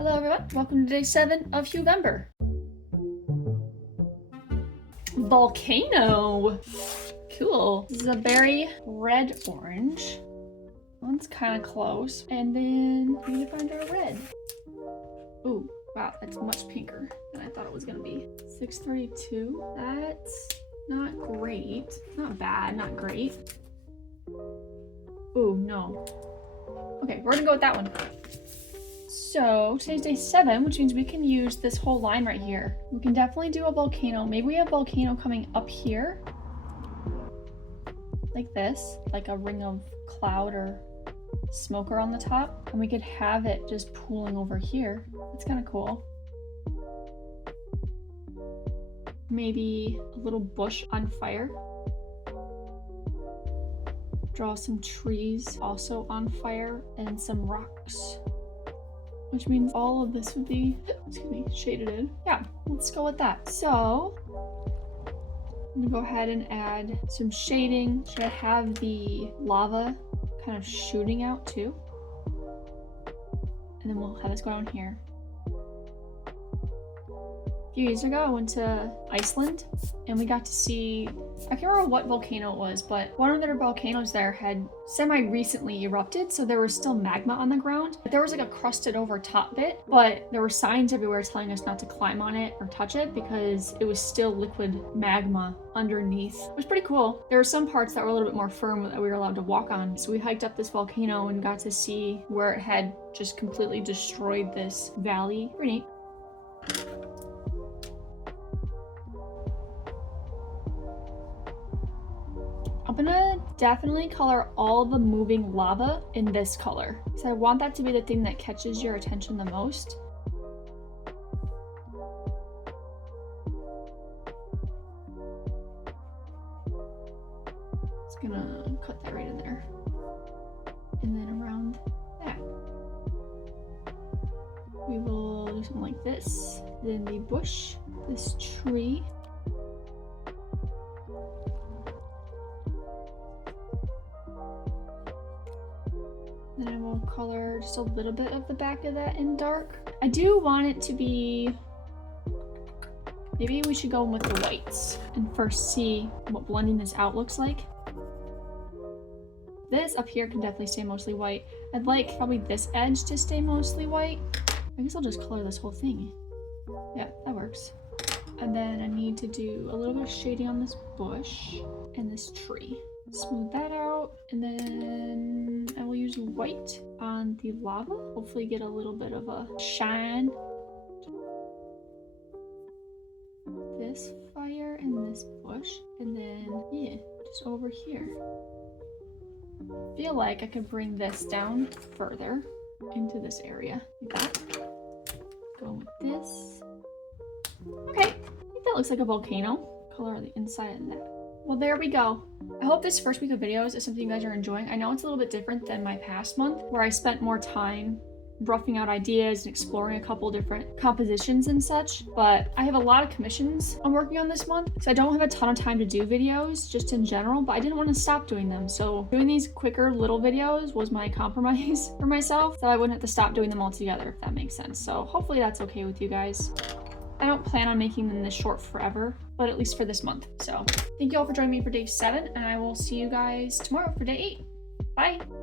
Hello everyone, welcome to day 7 of Huevember. Volcano! Cool. This is a berry red-orange. One's kind of close. And then we need to find our red. Ooh, wow, that's much pinker than I thought it was gonna be. 632, that's not great. Not bad, not great. Ooh, no. Okay, we're gonna go with that one. So today's day 7, which means we can use this whole line right here. We can definitely do a volcano. Maybe we have volcano coming up here. Like this, like a ring of cloud or smoke on the top. And we could have it just pooling over here. That's kind of cool. Maybe a little bush on fire. Draw some trees also on fire and some rocks. Which means all of this would be, excuse me, shaded in. Yeah, let's go with that. So, I'm gonna go ahead and add some shading. Should I have the lava kind of shooting out too? And then we'll have this go down here. A few years ago, I went to Iceland and we got to see, I can't remember what volcano it was, but one of their volcanoes there had semi-recently erupted, so there was still magma on the ground. There was like a crusted over top bit, but there were signs everywhere telling us not to climb on it or touch it because it was still liquid magma underneath. It was pretty cool. There were some parts that were a little bit more firm that we were allowed to walk on. So we hiked up this volcano and got to see where it had just completely destroyed this valley. Pretty neat. I'm gonna definitely color all the moving lava in this color. So I want that to be the thing that catches your attention the most. Just gonna cut that right in there. And then around that. We will do something like this. Then the bush, this tree. Then I will color just a little bit of the back of that in dark. I do want it to be, maybe we should go in with the whites and first see what blending this out looks like. This up here can definitely stay mostly white. I'd like probably this edge to stay mostly white. I guess I'll just color this whole thing. Yeah, that works. And then I need to do a little bit of shading on this bush and this tree. Smooth that out, and then I will use white on the lava. Hopefully get a little bit of a shine. This fire and this bush, and then, yeah, just over here. I feel like I could bring this down further into this area, like that. Go with this. Okay, I think that looks like a volcano. Color the inside of that. Well, there we go. I hope this first week of videos is something you guys are enjoying. I know it's a little bit different than my past month, where I spent more time roughing out ideas and exploring a couple different compositions and such, but I have a lot of commissions I'm working on this month, so I don't have a ton of time to do videos just in general, but I didn't want to stop doing them. So doing these quicker little videos was my compromise for myself, so I wouldn't have to stop doing them altogether, if that makes sense. So hopefully that's okay with you guys. I don't plan on making them this short forever, but at least for this month. So thank you all for joining me for day 7, and I will see you guys tomorrow for day 8. Bye!